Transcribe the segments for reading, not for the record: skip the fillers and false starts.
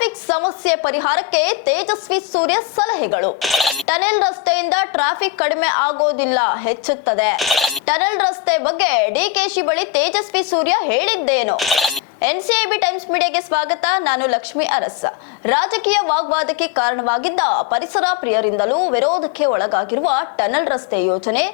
Traffic ಸಮಸ್ಯೆ ಪರಿಹಾರಕ್ಕೆ ತೇಜಸ್ವಿ ಸೂರ್ಯ ಸಲಹೆಗಳು. ಟನೆಲ್ ರಸ್ತೆಯಿಂದ ಟ್ರಾಫಿಕ್ ಕಡಿಮೆ ಆಗೋದಿಲ್ಲ, ಹೆಚ್ಚುತ್ತದೆ. ಟನೆಲ್ ರಸ್ತೆ ಬಗ್ಗೆ ಡಿಕೆಶಿ ಬಳಿ ತೇಜಸ್ವಿ ಸೂರ್ಯ ಹೇಳಿದ್ದೇನು? ಎನ್ಸಿಐಬಿ ಟೈಮ್ಸ್ ಮೀಡಿಯಾಗೆ ಸ್ವಾಗತ. ನಾನು ಲಕ್ಷ್ಮಿ ಅರಸ್. ರಾಜಕೀಯ ವಾಗ್ವಾದಕ್ಕೆ ಕಾರಣವಾಗಿದ್ದ ಪರಿಸರ ಪ್ರಿಯರಿಂದಲೂ ವಿರೋಧಕ್ಕೆ ಒಳಗಾಗಿರುವ ಟನೆಲ್ ರಸ್ತೆ ಯೋಜನೆ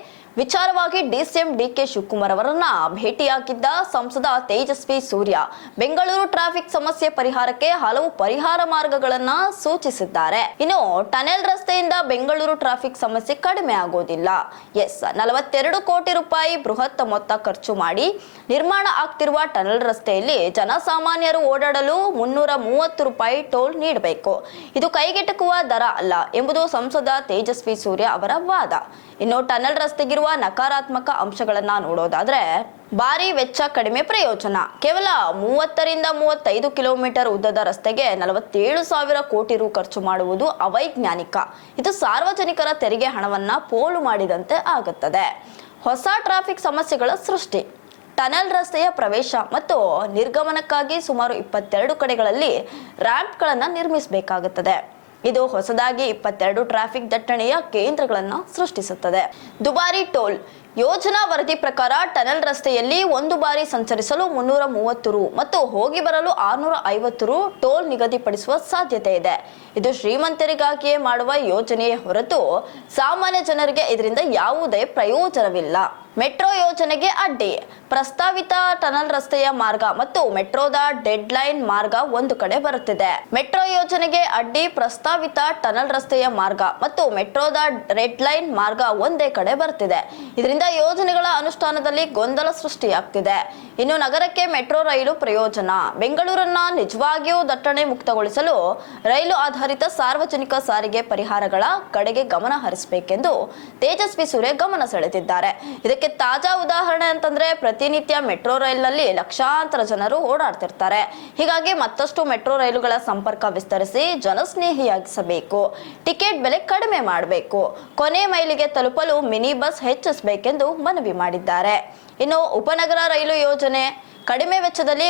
ವಿಚಾರವಾಗಿ ಡಿಸಿಎಂ ಡಿಕೆ ಶಿವಕುಮಾರ್ ಅವರನ್ನ ಭೇಟಿಯಾಗಿದ್ದ ಸಂಸದ ತೇಜಸ್ವಿ ಸೂರ್ಯ ಬೆಂಗಳೂರು ಟ್ರಾಫಿಕ್ ಸಮಸ್ಯೆ ಪರಿಹಾರಕ್ಕೆ ಹಲವು ಪರಿಹಾರ ಮಾರ್ಗಗಳನ್ನ ಸೂಚಿಸಿದ್ದಾರೆ. ಇನ್ನು ಟನೆಲ್ ರಸ್ತೆಯಿಂದ ಬೆಂಗಳೂರು ಟ್ರಾಫಿಕ್ ಸಮಸ್ಯೆ ಕಡಿಮೆ ಆಗೋದಿಲ್ಲ. 42 ಕೋಟಿ ರೂಪಾಯಿ ಬೃಹತ್ ಮೊತ್ತ ಖರ್ಚು ಮಾಡಿ ನಿರ್ಮಾಣ ಆಗ್ತಿರುವ ಟನೆಲ್ ರಸ್ತೆಯಲ್ಲಿ ಜನಸಾಮಾನ್ಯರು ಓಡಾಡಲು 330 ರೂಪಾಯಿ ಟೋಲ್ ನೀಡಬೇಕು. ಇದು ಕೈಗೆಟಕುವ ದರ ಅಲ್ಲ ಎಂಬುದು ಸಂಸದ ತೇಜಸ್ವಿ ಸೂರ್ಯ ಅವರ ವಾದ. ಇನ್ನು ಟನೆಲ್ ರಸ್ತೆಗಿರುವ ನಕಾರಾತ್ಮಕ ಅಂಶಗಳನ್ನ ನೋಡೋದಾದ್ರೆ, ಭಾರಿ ವೆಚ್ಚ, ಕಡಿಮೆ ಪ್ರಯೋಜನ. ಕೇವಲ 30 ರಿಂದ 35 ಕಿಲೋಮೀಟರ್ ಉದ್ದದ ರಸ್ತೆಗೆ 47,000 ಕೋಟಿ ರು ಖರ್ಚು ಮಾಡುವುದು ಅವೈಜ್ಞಾನಿಕ. ಇದು ಸಾರ್ವಜನಿಕರ ತೆರಿಗೆ ಹಣವನ್ನ ಪೋಲು ಮಾಡಿದಂತೆ ಆಗುತ್ತದೆ. ಹೊಸ ಟ್ರಾಫಿಕ್ ಸಮಸ್ಯೆಗಳ ಸೃಷ್ಟಿ. ಟನೆಲ್ ರಸ್ತೆಯ ಪ್ರವೇಶ ಮತ್ತು ನಿರ್ಗಮನಕ್ಕಾಗಿ ಸುಮಾರು 22 ಕಡೆಗಳಲ್ಲಿ ರ್ಯಾಂಪ್ಗಳನ್ನು ನಿರ್ಮಿಸಬೇಕಾಗುತ್ತದೆ. ಇದು ಹೊಸದಾಗಿ 22 ಟ್ರಾಫಿಕ್ ದಟ್ಟಣೆಯ ಕೇಂದ್ರಗಳನ್ನು ಸೃಷ್ಟಿಸುತ್ತದೆ. ದುಬಾರಿ ಟೋಲ್. ಯೋಜನಾ ವರದಿ ಪ್ರಕಾರ ಟನೆಲ್ ರಸ್ತೆಯಲ್ಲಿ ಒಂದು ಬಾರಿ ಸಂಚರಿಸಲು 330 ರು ಮತ್ತು ಹೋಗಿ ಬರಲು 650 ರು ಟೋಲ್ ನಿಗದಿಪಡಿಸುವ ಸಾಧ್ಯತೆ ಇದೆ. ಇದು ಶ್ರೀಮಂತರಿಗಾಗಿಯೇ ಮಾಡುವ ಯೋಜನೆಯೇ ಹೊರತು ಸಾಮಾನ್ಯ ಜನರಿಗೆ ಇದರಿಂದ ಯಾವುದೇ ಪ್ರಯೋಜನವಿಲ್ಲ. ಮೆಟ್ರೋ ಯೋಜನೆಗೆ ಅಡ್ಡಿ. ಪ್ರಸ್ತಾವಿತ ಟನಲ್ ರಸ್ತೆಯ ಮಾರ್ಗ ಮತ್ತು ಮೆಟ್ರೋದ ಡೆಡ್ ಲೈನ್ ಮಾರ್ಗ ಒಂದು ಕಡೆ ಬರುತ್ತಿದೆ. ಮೆಟ್ರೋ ಯೋಜನೆಗೆ ಅಡ್ಡಿ ಪ್ರಸ್ತಾವಿತ ಟನಲ್ ರಸ್ತೆಯ ಮಾರ್ಗ ಮತ್ತು ಮೆಟ್ರೋದ ರೆಡ್ ಲೈನ್ ಮಾರ್ಗ ಒಂದೇ ಕಡೆ ಬರುತ್ತಿದೆ. ಇದರಿಂದ ಯೋಜನೆಗಳ ಅನುಷ್ಠಾನದಲ್ಲಿ ಗೊಂದಲ ಸೃಷ್ಟಿಯಾಗ್ತಿದೆ. ಇನ್ನು ನಗರಕ್ಕೆ ಮೆಟ್ರೋ ರೈಲು ಪ್ರಯೋಜನ. ಬೆಂಗಳೂರನ್ನ ನಿಜವಾಗಿಯೂ ದಟ್ಟಣೆ ಮುಕ್ತಗೊಳಿಸಲು ರೈಲು ಆಧಾರಿತ ಸಾರ್ವಜನಿಕ ಸಾರಿಗೆ ಪರಿಹಾರಗಳ ಕಡೆಗೆ ಗಮನ ಹರಿಸಬೇಕೆಂದು ತೇಜಸ್ವಿ ಸೂರ್ಯ ಗಮನ ಸೆಳೆದಿದ್ದಾರೆ. ಇದಕ್ಕೆ ತಾಜಾ ಉದಾಹರಣೆ ಅಂತಂದ್ರೆ, ಪ್ರತಿನಿತ್ಯ ಮೆಟ್ರೋ ರೈಲ್ನಲ್ಲಿ ಲಕ್ಷಾಂತರ ಜನರು ಓಡಾಡ್ತಿರ್ತಾರೆ. ಹೀಗಾಗಿ ಮತ್ತಷ್ಟು ಮೆಟ್ರೋ ರೈಲುಗಳ ಸಂಪರ್ಕ ವಿಸ್ತರಿಸಿ ಜನಸ್ನೇಹಿಯಾಗಿಸಬೇಕು. ಟಿಕೆಟ್ ಬೆಲೆ ಕಡಿಮೆ ಮಾಡಬೇಕು. ಕೊನೆ ಮೈಲಿಗೆ ತಲುಪಲು ಮಿನಿ ಬಸ್ ಹೆಚ್ಚಿಸಬೇಕೆಂದು ಮನವಿ ಮಾಡಿದ್ದಾರೆ. ಇನ್ನು ಉಪನಗರ ರೈಲು ಯೋಜನೆ. ಕಡಿಮೆ ವೆಚ್ಚದಲ್ಲಿ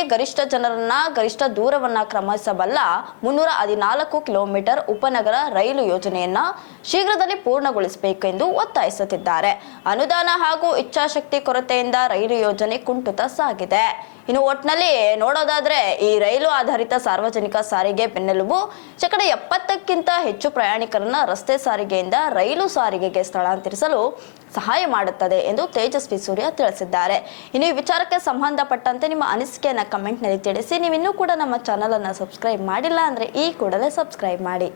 ಗರಿಷ್ಠ ದೂರವನ್ನ ಕ್ರಮಿಸಬಲ್ಲ 314 ಕಿಲೋಮೀಟರ್ ಉಪನಗರ ರೈಲು ಯೋಜನೆಯನ್ನ ಶೀಘ್ರದಲ್ಲಿ ಪೂರ್ಣಗೊಳಿಸಬೇಕೆಂದು ಒತ್ತಾಯಿಸುತ್ತಿದ್ದಾರೆ. ಅನುದಾನ ಹಾಗೂ ಇಚ್ಛಾಶಕ್ತಿ ಕೊರತೆಯಿಂದ ರೈಲು ಯೋಜನೆ ಕುಂಠಿತ ಸಾಗಿದೆ. ಇನ್ನು ಒಟ್ಟಿನಲ್ಲಿ ನೋಡೋದಾದ್ರೆ, ಈ ರೈಲು ಆಧಾರಿತ ಸಾರ್ವಜನಿಕ ಸಾರಿಗೆ ಬೆನ್ನೆಲುಬು. 70%ಕ್ಕಿಂತ ಹೆಚ್ಚು ಪ್ರಯಾಣಿಕರನ್ನ ರಸ್ತೆ ಸಾರಿಗೆಯಿಂದ ರೈಲು ಸಾರಿಗೆಗೆ ಸ್ಥಳಾಂತರಿಸಲು ಸಹಾಯ ಮಾಡುತ್ತದೆ ಎಂದು ತೇಜಸ್ವಿ ಸೂರ್ಯ ತಿಳಿಸಿದ್ದಾರೆ. ಇನ್ನು ಈ ವಿಚಾರಕ್ಕೆ ಸಂಬಂಧಪಟ್ಟಂತೆ ನಿಮ್ಮ ಅನಿಸಿಕೆಯನ್ನ ಕಮೆಂಟ್ ನಲ್ಲಿ ತಿಳಿಸಿ. ನೀವು ಇನ್ನೂ ಕೂಡ ನಮ್ಮ ಚಾನಲ್ ಅನ್ನು ಸಬ್ಸ್ಕ್ರೈಬ್ ಮಾಡಿಲ್ಲ ಅಂದ್ರೆ ಈ ಕೂಡಲೇ ಸಬ್ಸ್ಕ್ರೈಬ್ ಮಾಡಿ.